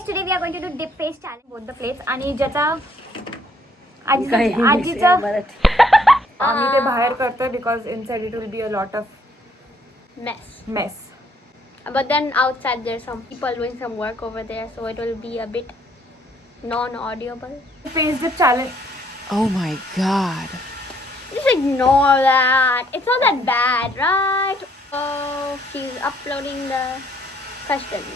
guys, today we are going to do dip face challenge both the plates आणि ज्याचा आजीचं आम्ही ते बाहेर करतोय because inside it will be a lot of mess. But then outside there's some people doing some work over there, so it will be a bit non-audible. Face dip challenge. Oh my god. Just ignore that. It's not that bad, right? Oh, she's uploading the questions.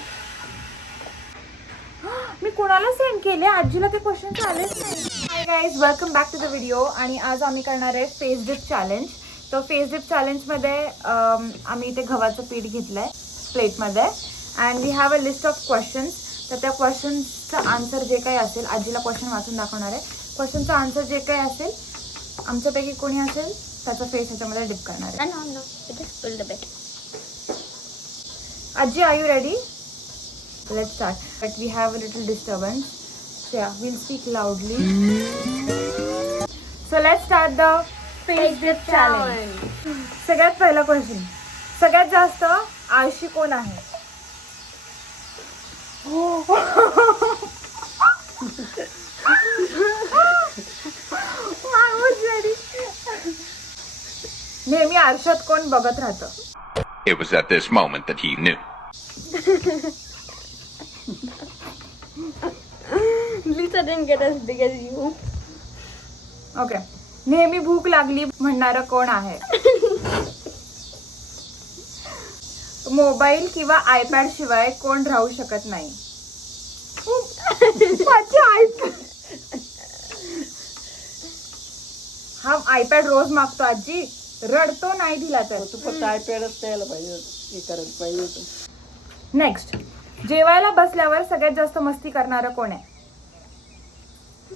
मी कोणाला send केले आजीला ते question आलेच नाही. Hi guys, welcome back to the video. आणि आज आम्ही करणार आहे फेस डिप चॅलेंज. तर फेस डिप चॅलेंजमध्ये आम्ही इथे गव्हाचं पीठ घेतलंय प्लेटमध्ये and we have a list of questions. तर त्या क्वेश्चन्सचं आन्सर जे काही असेल, आजीला क्वेश्चन वाचून दाखवणार आहे. क्वेश्चनचं आन्सर जे काही असेल, आमच्यापैकी कोणी असेल त्याचा फेस ह्याच्यामध्ये डिप करणार आहे. No, it just spilled a bit. Aji, are you ready? Let's start. But we have a little disturbance. So yeah, we'll speak loudly. So let's start the face dip challenge. सगळ्यात पहिला question, सगळ्यात जास्त आळशी कोण आहे? नेहमी आरशात कोण बघत राहतं? It was at this moment that he knew. Lisa didn't get as big as you. Okay. नेहमी भूक लागली म्हणणारं कोण आहे? मोबाईल किंवा आयपॅड शिवाय कोण राहू शकत नाही? माझी आईपॅड. हा आयपॅड रोज मागतो आजी, रडतो नाही दिला तर. तू फक्त आयपॅडच द्यायला पाहिजे होतं, हे करायला पाहिजे होतं. नेक्स्ट, जेवायला बसल्यावर सगळ्यात जास्त मस्ती करणारं कोण आहे?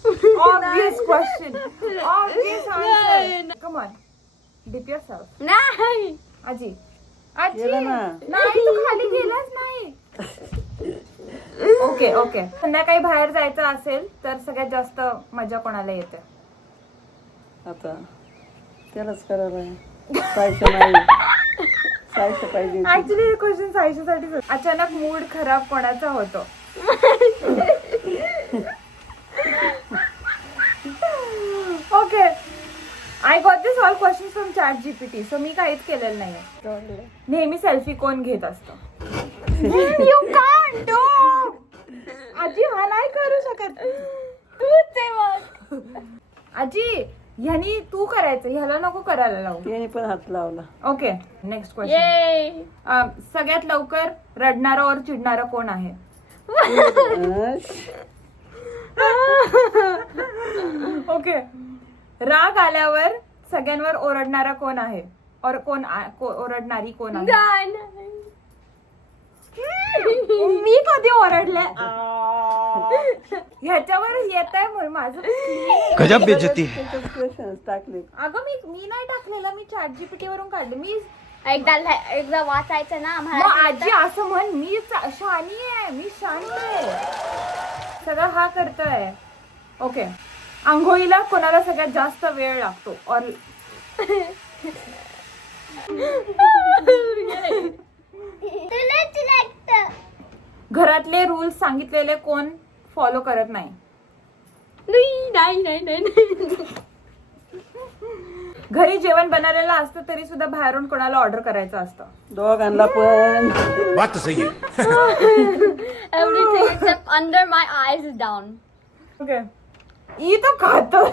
Obvious question. Obvious answer. Come on. Dip yourself. नाही. आजी. आजी. गेलं ना. नाही, तू खाली गेलाच नाही. ओके. संध्याकाळी बाहेर जायचं असेल तर सगळ्यात जास्त मजा कोणाला येते? आता त्यालाच करायला आहे. सायशा नाही, सायशा पाहिजे. ऍक्च्युली हे क्वेश्चन सायशासाठीच होतं. अचानक मूड खराब कोणाचा होतो? Okay, I got this all question from ChatGPT, so मी काहीच केलेलं नाहीये. नेहमी सेल्फी कोण घेत असतो? You can't do. आजी, हा नाही करू शकत. आजी, ह्यानी तू करायचं, ह्याला नको करायला लावू. त्याने पण हात लावला. Okay, next question. सगळ्यात लवकर रडणारा और चिडणारा कोण आहे? ओके, राग आल्यावर सगळ्यांवर ओरडणारा कोण आहे? और कोण ओरडणारी कोण आहे? मी कधी ओरडले? ह्याच्यावर येत आहे म्हणून माझं. गजब बेइज्जती है. क्वेश्चन टाकले. अगं मी नाही टाकलेलं, मी ChatGPT वरून काढले. मी एकदा वाचायचं ना मग आजी असं म्हण, मी शहाणी आहे, मी शांत आहे. सगळं हा करतोय. ओके, आंघोळीला कोणाला सगळ्यात जास्त वेळ लागतो? और घरातले रूल्स सांगितलेले कोण फॉलो करत नाही? नाही. घरी जेवण बनवलेलं असतं तरी सुद्धा बाहेरून कोणाला ऑर्डर करायचं असतं? दोघांना पण. बात तो सही है. Everything except under my eyes is down. Okay, E तो खातोय.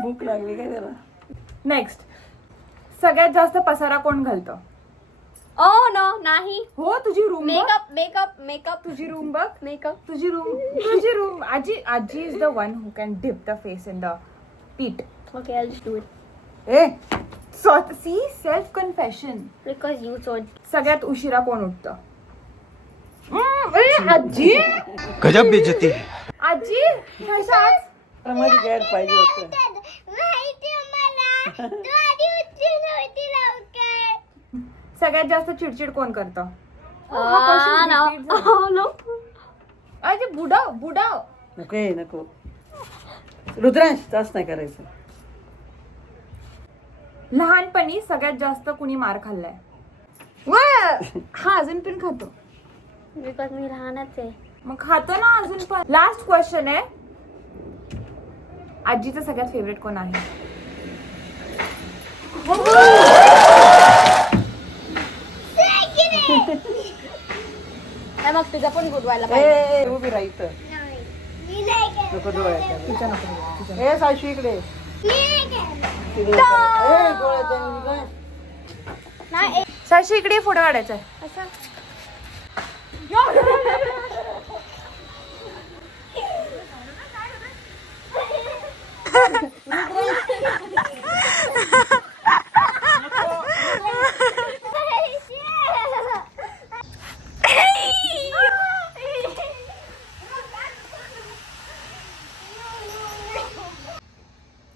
भूक लागली काय त्याला? नेक्स्ट, सगळ्यात जास्त पसारा कोण घालतं? Oh no, नाही. हो, तुझी रूम. Makeup. तुझी रूम बघ. Makeup. तुझी रूम. आजी is the one who can dip the face in the पीठ. Okay, I'll just do it. See self confession. Because you told. सगळ्यात उशिरा कोण उठतं? आजी. गजब बेइज्जती है. आजी, मध्ये घ्यायला पाहिजे होतं. सगळ्यात जास्त चिडचिड कोण करतं? No. आजी, बुडाव. नको. रुद्रांश तास नाही करायचं. लहानपणी सगळ्यात जास्त कुणी मार खाल्लाय? हा अजून पण खातो. बिकॉज मी लहानच आहे. मग खातो ना अजून पण. लास्ट क्वेश्चन आहे, आजीचं सगळ्यात फेवरेट कोण आहे? मग तुझा पण बुडवायला पाहिजे. उभी राहायचं नको डोळ्याच्या. हे सायशू इकडे नाही साक्षी इकडे फोटो काढायचा आहे. असं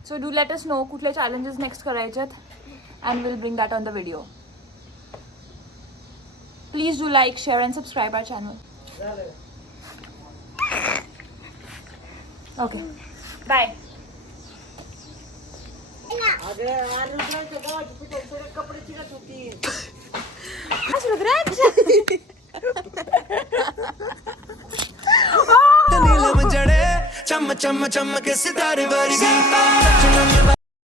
So do let us know कुठले challenges next करायचे and we'll bring that on the video. Please do like, share and subscribe our channel. Okay. Bye. Neelam जड़े चम चम चम के सितारे वर्गी